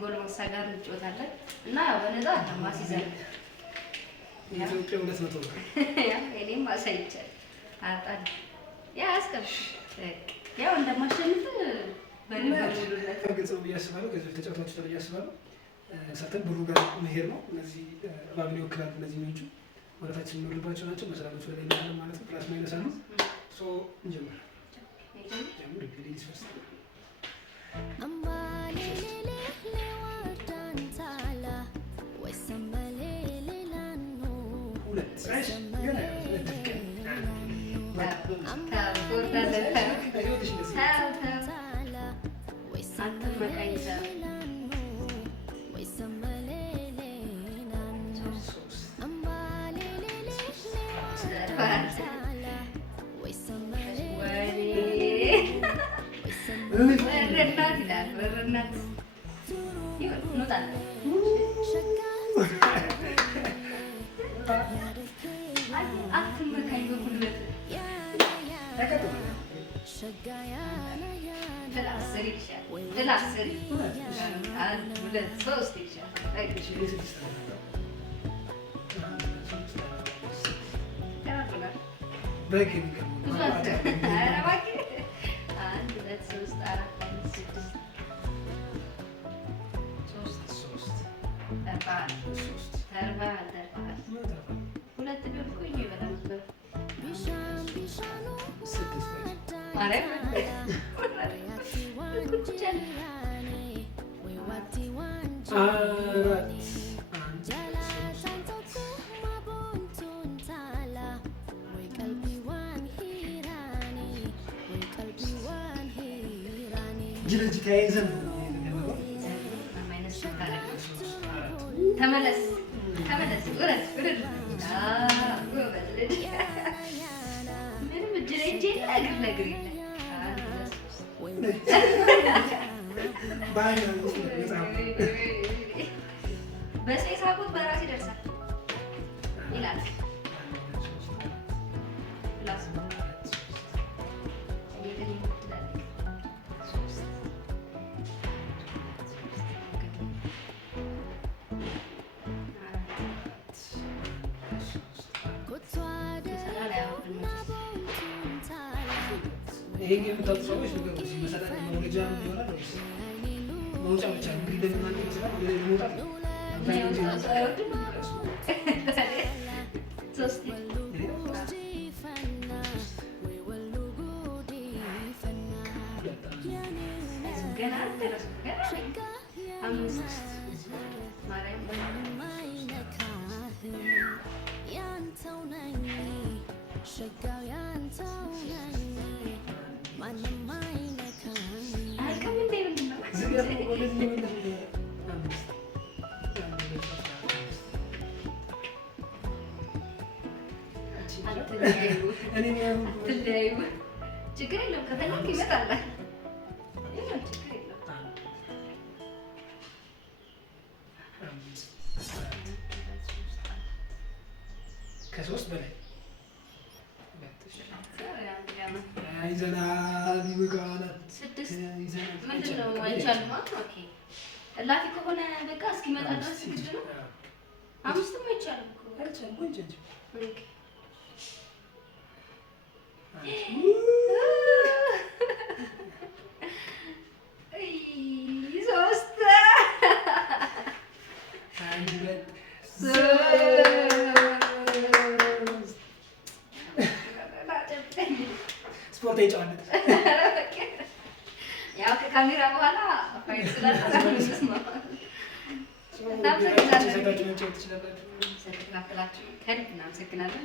ጎልማሳ ጋር እንጫወታለን እና በነፃ ማስይዘን የኢትዮጵያ 200 ብር ያው እኔም አሳይቻለሁ። አጣን ያ አስከፍ ያው እንደማሸንፍ በልበሉለት ገጽው ያስባሉ ከዚህ ተጫውታችሁ ተለያ ያስባሉ ሰርተን ብሩ ጋር መሄድ ነው። እነዚህ ባብሊ ወክላል እነዚህ ነው ወራታችን የሚወልባቸው ናቸው። መሰራቶቹ ላይ ነው ማለት ነው። ፕላስ ማይነስ አሉ። ሶ እንጀምር ጀምር ፕሊዝ ፈርስት ተመለስ ውረድ ምንም እጅ ላይ እጅ የለ እግር ለእግር የለ በሰይ ሳቁት በራስ ይደርሳል ይላል። ይሄ የምታውቁ ሰዎች ነገሩ መሰረት መውለጃ ይሆናል ወይስ መውጫ ብቻ ነው? እንግዲህ እንደምን ይችላል ወደ መውጣት ነው። ችግር የለውም ከፈለክ ይመጣል። ከሶስት በላይ ይዘናል ይበቃናል። ምንድን ነው አይቻልም። እላፊ ከሆነ በቃ እስኪመጣ ድረስ ግድ ነው። አምስትም አይቻልም እኮ ስፖርት ይጫወት ያው ከካሜራ በኋላ ፋይል ስላለ እናመሰግናለን።